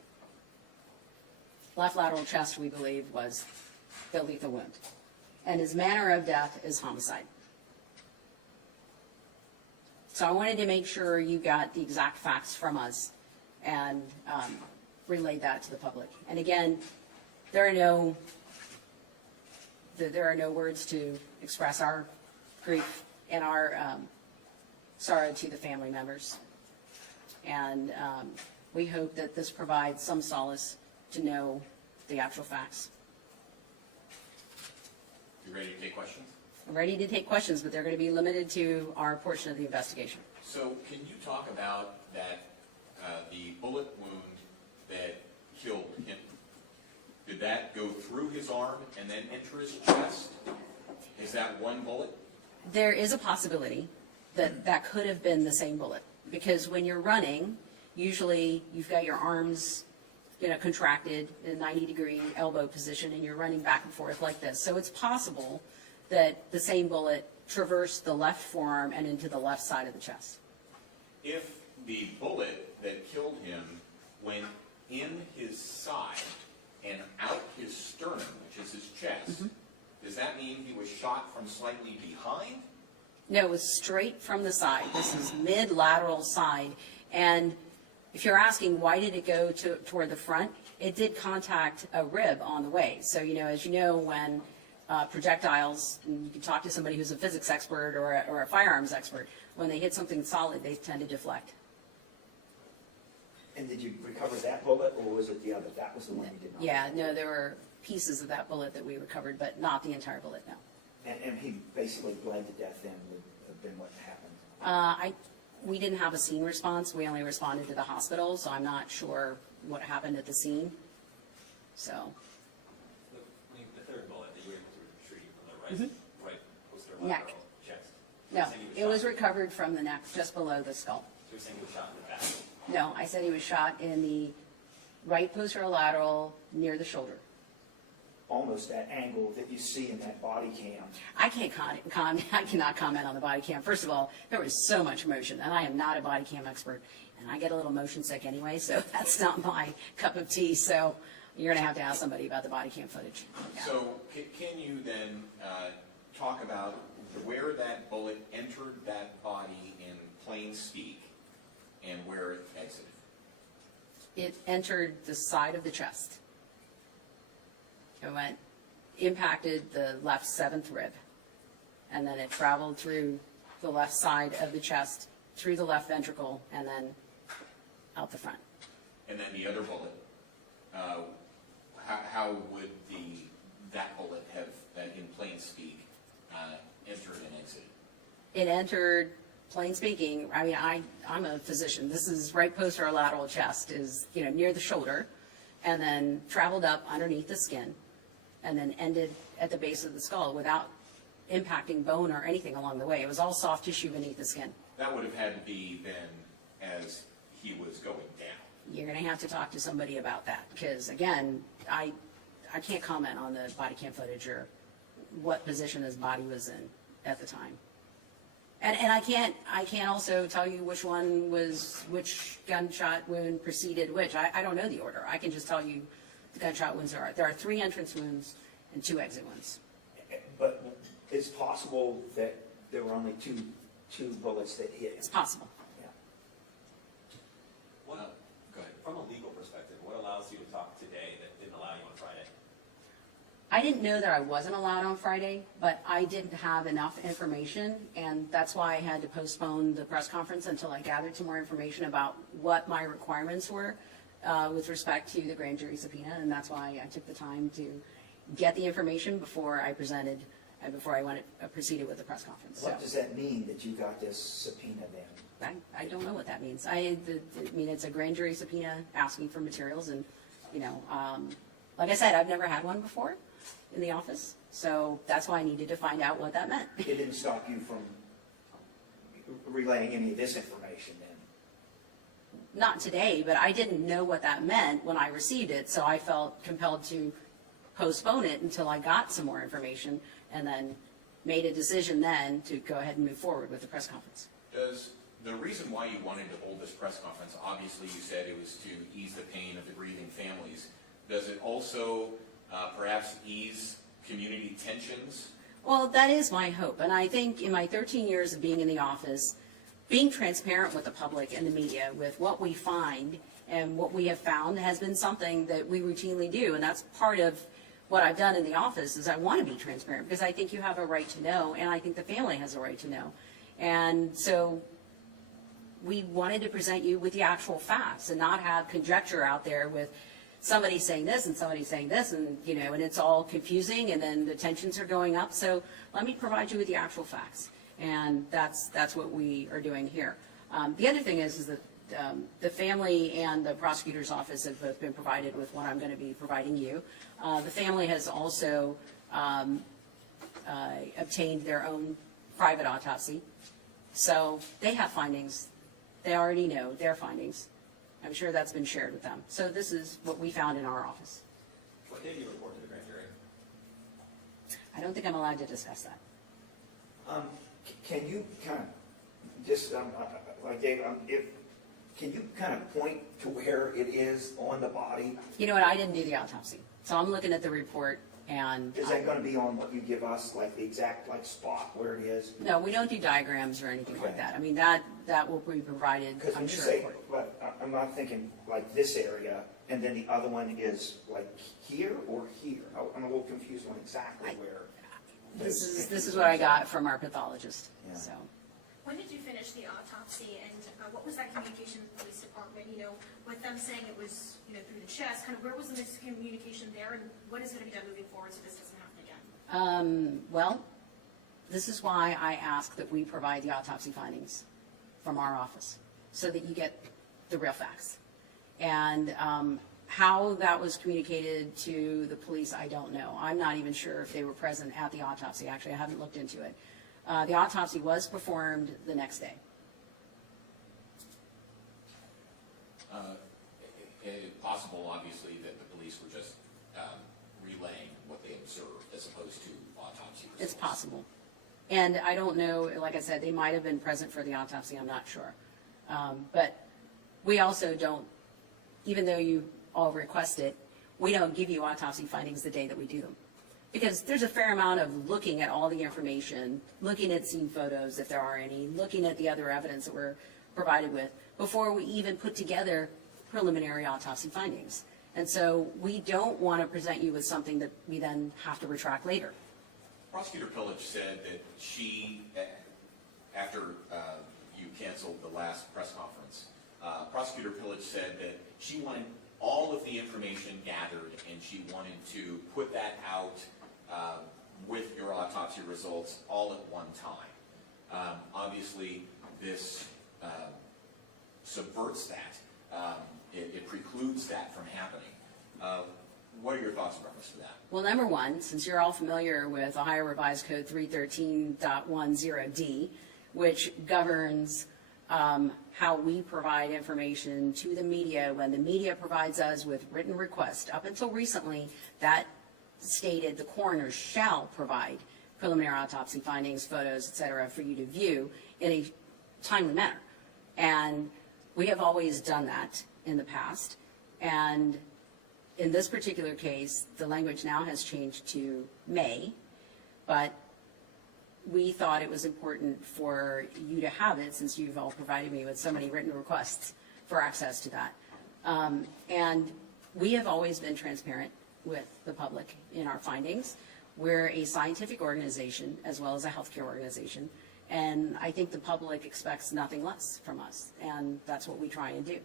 Left lateral chest, we believe, was the lethal wound. And his manner of death is homicide. So I wanted to make sure you got the exact facts from us and relayed that to the public. And again, there are no words to express our grief and our sorrow to the family members. And we hope that this provides some solace to know the actual facts. You ready to take questions? I'm ready to take questions, but they're going to be limited to our portion of the investigation. So can you talk about that, the bullet wound that killed him? Did that go through his arm and then enter his chest? Is that one bullet? There is a possibility that that could have been the same bullet, because when you're running, usually you've got your arms, contracted in a 90-degree elbow position, and you're running back and forth like this. So it's possible that the same bullet traversed the left forearm and into the left side of the chest. If the bullet that killed him went in his side and out his sternum, which is his chest, does that mean he was shot from slightly behind? No, it was straight from the side. This is mid-lateral side. And if you're asking why did it go toward the front, it did contact a rib on the way. So, as you know, when projectiles, and you can talk to somebody who's a physics expert or a firearms expert, when they hit something solid, they tend to deflect. And did you recover that bullet, or was it the other? That was the one you did not. Yeah, no, there were pieces of that bullet that we recovered, but not the entire bullet, no. And he basically bled to death then would have been what happened. We didn't have a scene response. We only responded to the hospital, so I'm not sure what happened at the scene. So. The third bullet that you were able to retrieve from the right poster Neck. lateral chest. No, it was recovered from the neck, just below the skull. So you're saying he was shot in the back? No, I said he was shot in the right posterolateral near the shoulder. Almost that angle that you see in that body cam. I cannot comment on the body cam. First of all, there was so much motion, and I am not a body cam expert, and I get a little motion sick anyway, so that's not my cup of tea. So you're going to have to ask somebody about the body cam footage. Yeah. So can you then talk about where that bullet entered that body in plain speak and where it exited? It entered the side of the chest. It impacted the left 7th rib, and then it traveled through the left side of the chest, through the left ventricle, and then out the front. And then the other bullet, how would that bullet have, in plain speak, entered and exited? It entered, plain speaking, I mean, I'm a physician. This is right posterolateral chest, is near the shoulder, and then traveled up underneath the skin, and then ended at the base of the skull without impacting bone or anything along the way. It was all soft tissue beneath the skin. That would have had to be then as he was going down. You're going to have to talk to somebody about that, because again, I can't comment on the body cam footage or what position his body was in at the time. And I can't also tell you which gunshot wound preceded which. I don't know the order. I can just tell you the gunshot wounds there are 3 entrance wounds and 2 exit wounds. But it's possible that there were only two bullets that hit him. It's possible. Yeah. Go ahead. From a legal perspective, what allows you to talk today that didn't allow you on Friday? I didn't know that I wasn't allowed on Friday, but I didn't have enough information, and that's why I had to postpone the press conference until I gathered some more information about what my requirements were with respect to the grand jury subpoena, and that's why I took the time to get the information before I proceeded with the press conference. What does that mean that you got this subpoena then? I don't know what that means. I mean, it's a grand jury subpoena asking for materials, and like I said, I've never had one before in the office, so that's why I needed to find out what that meant. It didn't stop you from relaying any of this information then? Not today, but I didn't know what that meant when I received it, so I felt compelled to postpone it until I got some more information, and then made a decision then to go ahead and move forward with the press conference. Does the reason why you wanted to hold this press conference, obviously you said it was to ease the pain of the grieving families, does it also perhaps ease community tensions? Well, that is my hope, and I think in my 13 years of being in the office, being transparent with the public and the media with what we find and what we have found has been something that we routinely do, and that's part of what I've done in the office is I want to be transparent because I think you have a right to know, and I think the family has a right to know. And so we wanted to present you with the actual facts and not have conjecture out there with somebody saying this and somebody saying this, and and it's all confusing, and then the tensions are going up. So let me provide you with the actual facts, and that's what we are doing here. The other thing is that the family and the prosecutor's office have both been provided with what I'm going to be providing you. The family has also obtained their own private autopsy, so they have findings. They already know their findings. I'm sure that's been shared with them. So this is what we found in our office. What did you report to the grand jury? I don't think I'm allowed to discuss that. Can you kind of just like Dave, can you kind of point to where it is on the body? You know what? I didn't do the autopsy, so I'm looking at the report. And is that going to be on what you give us, like the exact spot where it is? No, we don't do diagrams or anything like that. I mean, that will be provided. Because when you say, I'm not thinking like this area, and then the other one is like here or here. I'm a little confused on exactly where. This is what I got from our pathologist. Yeah. So. When did you finish the autopsy, and what was that communication with the police department, with them saying it was, through the chest, kind of where was the miscommunication there, and what is going to be done moving forward so this doesn't happen again? Well, This is why I ask that we provide the autopsy findings from our office, so that you get the real facts. And how that was communicated to the police, I don't know. I'm not even sure if they were present at the autopsy. Actually, I haven't looked into it. The autopsy was performed the next day. It's possible, obviously, that the police were just relaying what they observed as opposed to autopsy results. It's possible. And I don't know, like I said, they might have been present for the autopsy, I'm not sure. But we also don't, even though you all request it, we don't give you autopsy findings the day that we do them. Because there's a fair amount of looking at all the information, looking at scene photos if there are any, looking at the other evidence that we're provided with before we even put together preliminary autopsy findings. And so we don't want to present you with something that we then have to retract later. Prosecutor Pillage said that she, after you canceled the last press conference, Prosecutor Pillage said that she wanted all of the information gathered and she wanted to put that out with your autopsy results all at one time. Obviously, this subverts that. It precludes that from happening. What are your thoughts in reference to that? Well, number one, since you're all familiar with Ohio Revised Code 313.10D, which governs how we provide information to the media when the media provides us with written requests. Up until recently, that stated the coroner shall provide preliminary autopsy findings, photos, et cetera, for you to view in a timely manner. And we have always done that in the past. And in this particular case, the language now has changed to may, but we thought it was important for you to have it since you've all provided me with so many written requests for access to that. And we have always been transparent with the public in our findings. We're a scientific organization as well as a healthcare organization, and I think the public expects nothing less from us, and that's what we try and do.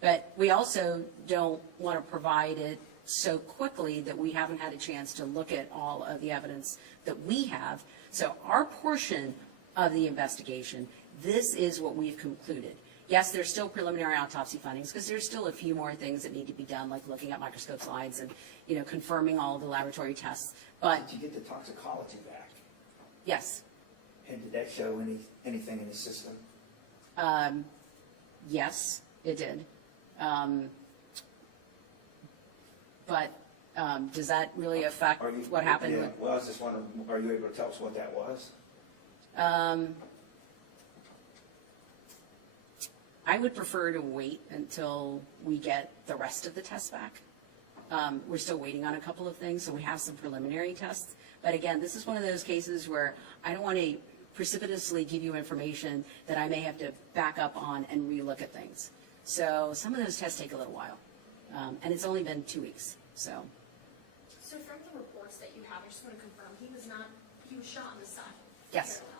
But we also don't want to provide it so quickly that we haven't had a chance to look at all of the evidence that we have. So our portion of the investigation, this is what we've concluded. Yes, there's still preliminary autopsy findings because there's still a few more things that need to be done, like looking at microscope slides and, you know, confirming all the laboratory tests. But did you get the toxicology back? Yes. And did that show anything in the system? Yes, it did. But does that really affect what happened? Yeah, well, I was just wondering, are you able to tell us what that was? I would prefer to wait until we get the rest of the tests back. We're still waiting on a couple of things, so we have some preliminary tests. But again, this is one of those cases where I don't want to precipitously give you information that I may have to back up on and relook at things. So some of those tests take a little while. And it's only been 2 weeks, so. So from the reports that you have, I just want to confirm, he was shot on the side. Yes. Parallel.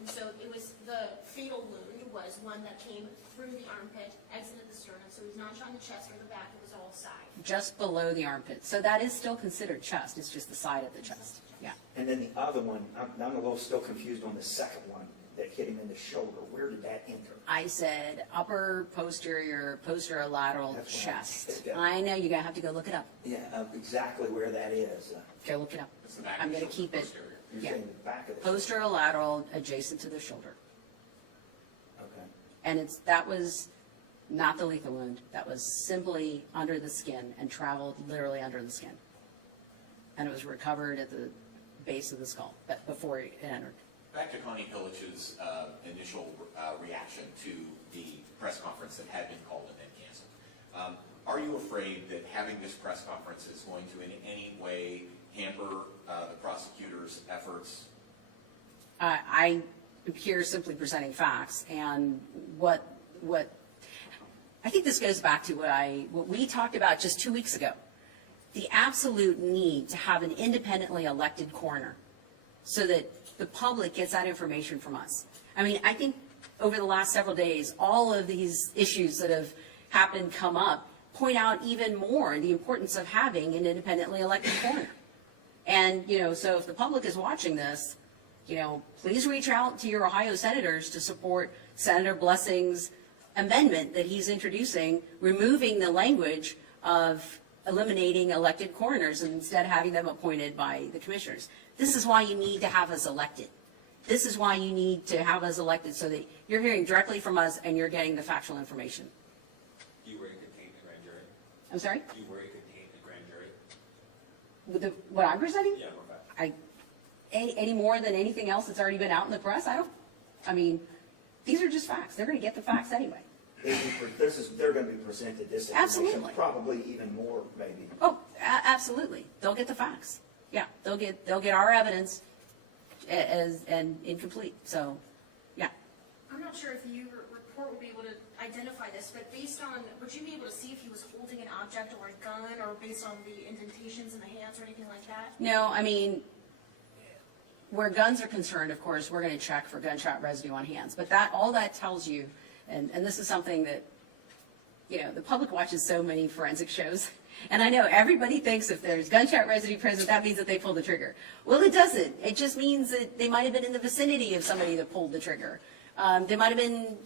And so it was, the fatal wound was one that came through the armpit, exited the sternum, so he was not shot in the chest or the back, it was all side. Just below the armpit. So that is still considered chest, it's just the side of the chest, yeah. And then the other one, I'm a little still confused on the second one that hit him in the shoulder. Where did that enter? I said upper posterior lateral That's what chest. I- I know, you're gonna have to go look it up. Yeah, exactly where that is. Go look it up. It's the back I'm of the gonna keep it, posterior. You're yeah. saying the back of the Posterolateral adjacent to the shoulder. Okay. And that was not the lethal wound. That was simply under the skin and traveled literally under the skin. And it was recovered at the base of the skull, but before it entered. Back to Connie Pillage's initial reaction to the press conference that had been called and then canceled. Are you afraid that having this press conference is going to in any way hamper the prosecutor's efforts? I am here simply presenting facts, and what I think this goes back to what we talked about just 2 weeks ago. The absolute need to have an independently elected coroner so that the public gets that information from us. I mean, I think over the last several days, all of these issues that have happened come up point out even more the importance of having an independently elected coroner. And, you know, so if the public is watching this, please reach out to your Ohio senators to support Senator Blessing's amendment that he's introducing, removing the language of eliminating elected coroners and instead having them appointed by the commissioners. This is why you need to have us elected. This is why you need to have us elected, so that you're hearing directly from us and you're getting the factual information. Do you worry it could taint the grand jury? I'm sorry? Do you worry it could taint the grand jury? With what I'm presenting? Yeah, more facts. Any more than anything else that's already been out in the press? These are just facts. They're going to get the facts anyway. They're going to be presented this information, Absolutely. probably even more, maybe. Oh, absolutely. They'll get the facts. Yeah, they'll get our evidence and incomplete. So, yeah. I'm not sure if your report will be able to identify this, but would you be able to see if he was holding an object or a gun, or based on the indentations in the hands or anything like that? No, where guns are concerned, of course, we're going to check for gunshot residue on hands. But all that tells you, and this is something that, the public watches so many forensic shows. And I know everybody thinks if there's gunshot residue present, that means that they pulled the trigger. Well, it doesn't. It just means that they might have been in the vicinity of somebody that pulled the trigger. They might have been,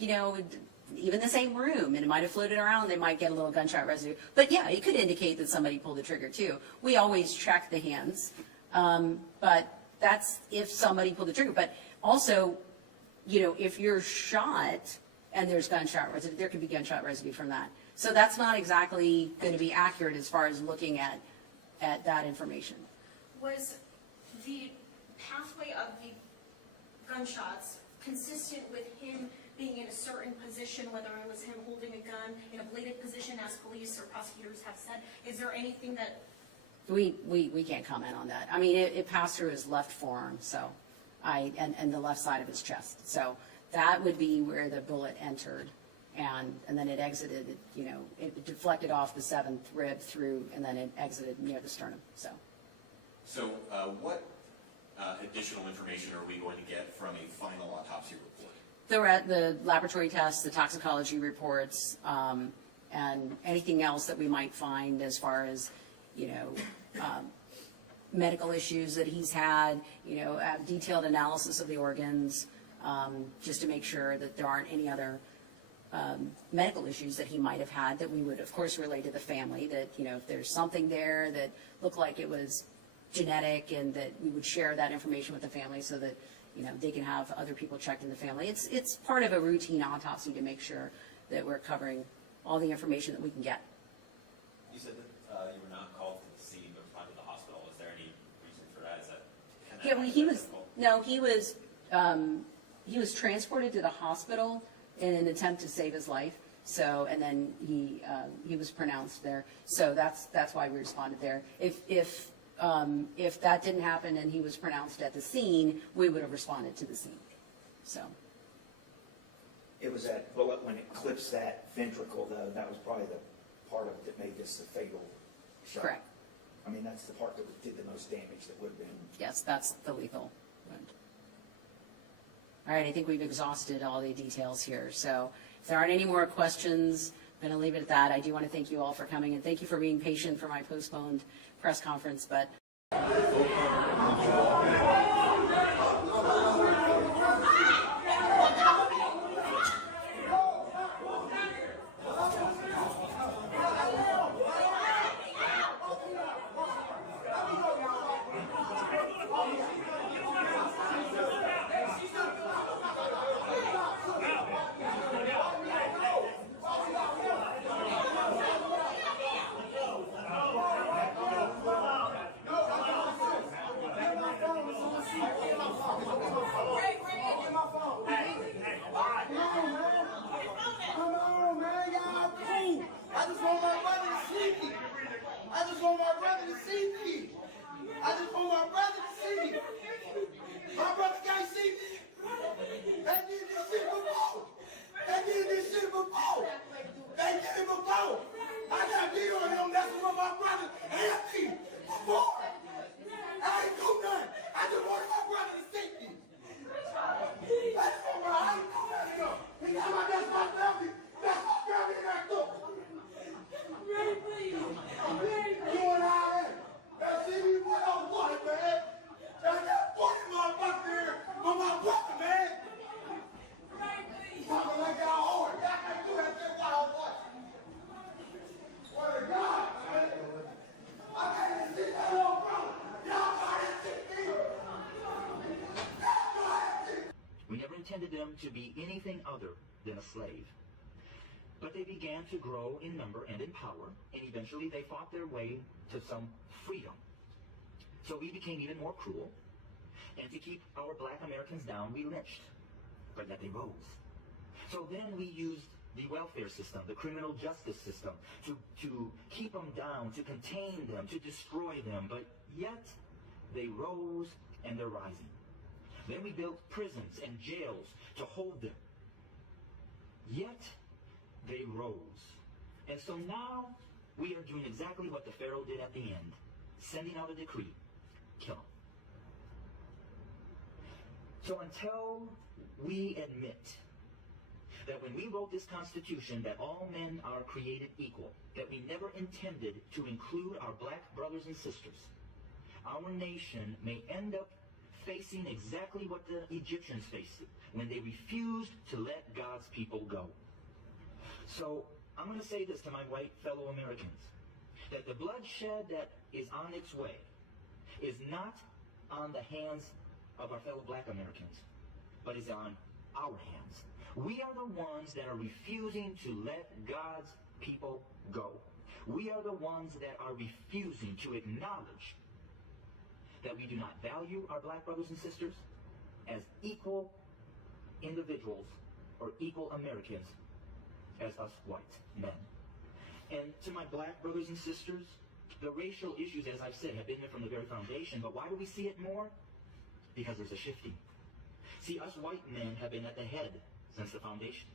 even the same room, and it might have floated around. They might get a little gunshot residue. But yeah, it could indicate that somebody pulled the trigger too. We always check the hands, but that's if somebody pulled the trigger. But also, if you're shot and there's gunshot residue, there could be gunshot residue from that. So that's not exactly going to be accurate as far as looking at that information. Was the pathway of the gunshots consistent with him being in a certain position, whether it was him holding a gun in a bladed position, as police or prosecutors have said? Is there anything that... We can't comment on that. It passed through his left forearm, so and the left side of his chest. So that would be where the bullet entered, and then it exited. It deflected off the 7th rib through, and then it exited near the sternum. So what additional information are we going to get from a final autopsy report? The laboratory tests, the toxicology reports, and anything else that we might find as far as medical issues that he's had, detailed analysis of the organs, just to make sure that there aren't any other medical issues that he might have had that we would, of course, relay to the family, that, if there's something there that looked like it was genetic, and that we would share that information with the family so that, they can have other people checked in the family. It's part of a routine autopsy to make sure that we're covering all the information that we can get. You said that you were not called to the scene but responded to the hospital. Is there any reason for that? He was transported to the hospital in an attempt to save his life. So, and then he was pronounced there. So that's why we responded there. If that didn't happen and he was pronounced at the scene, we would have responded to the scene. So. It was that bullet when it clips that ventricle, though. That was probably the part of it that made this a fatal shot. Correct. That's the part that did the most damage. That would have been. Yes, that's the lethal wound. All right, I think we've exhausted all the details here. So if there aren't any more questions, I'm going to leave it at that. I do want to thank you all for coming, and thank you for being patient for my postponed press conference. But intended them to be anything other than a slave. But they began to grow in number and in power, and eventually they fought their way to some freedom. So we became even more cruel, and to keep our black Americans down, we lynched, but yet they rose. So then we used the welfare system, the criminal justice system, to keep them down, to contain them, to destroy them, but yet they rose and they're rising. Then we built prisons and jails to hold them, yet they rose. And so now we are doing exactly what the Pharaoh did at the end, sending out a decree, kill them. So until we admit that when we wrote this Constitution that all men are created equal, that we never intended to include our black brothers and sisters, our nation may end up facing exactly what the Egyptians faced when they refused to let God's people go. So I'm going to say this to my white fellow Americans, that the bloodshed that is on its way is not on the hands of our fellow black Americans, but is on our hands. We are the ones that are refusing to let God's people go. We are the ones that are refusing to acknowledge that we do not value our black brothers and sisters as equal individuals or equal Americans as us white men. And to my black brothers and sisters, the racial issues, as I've said, have been there from the very foundation, but why do we see it more? Because there's a shifting. See, us white men have been at the head since the foundation.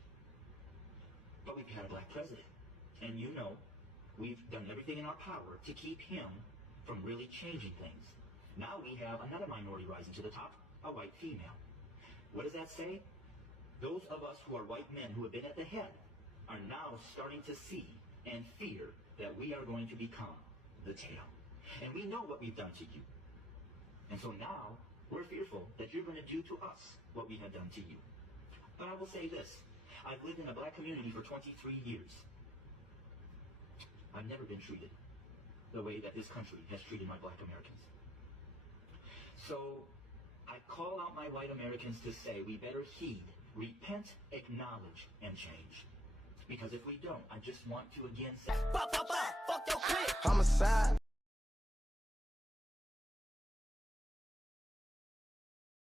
But we've had a black president. And you know, we've done everything in our power to keep him from really changing things. Now we have another minority rising to the top, a white female. What does that say? Those of us who are white men who have been at the head are now starting to see and fear that we are going to become the tail. And we know what we've done to you. And so now we're fearful that you're going to do to us what we have done to you. But I will say this. I've lived in a black community for 23 years. I've never been treated the way that this country has treated my black Americans. So I call out my white Americans to say we better heed, repent, acknowledge, and change. Because if we don't, I just want to again say, Homicide,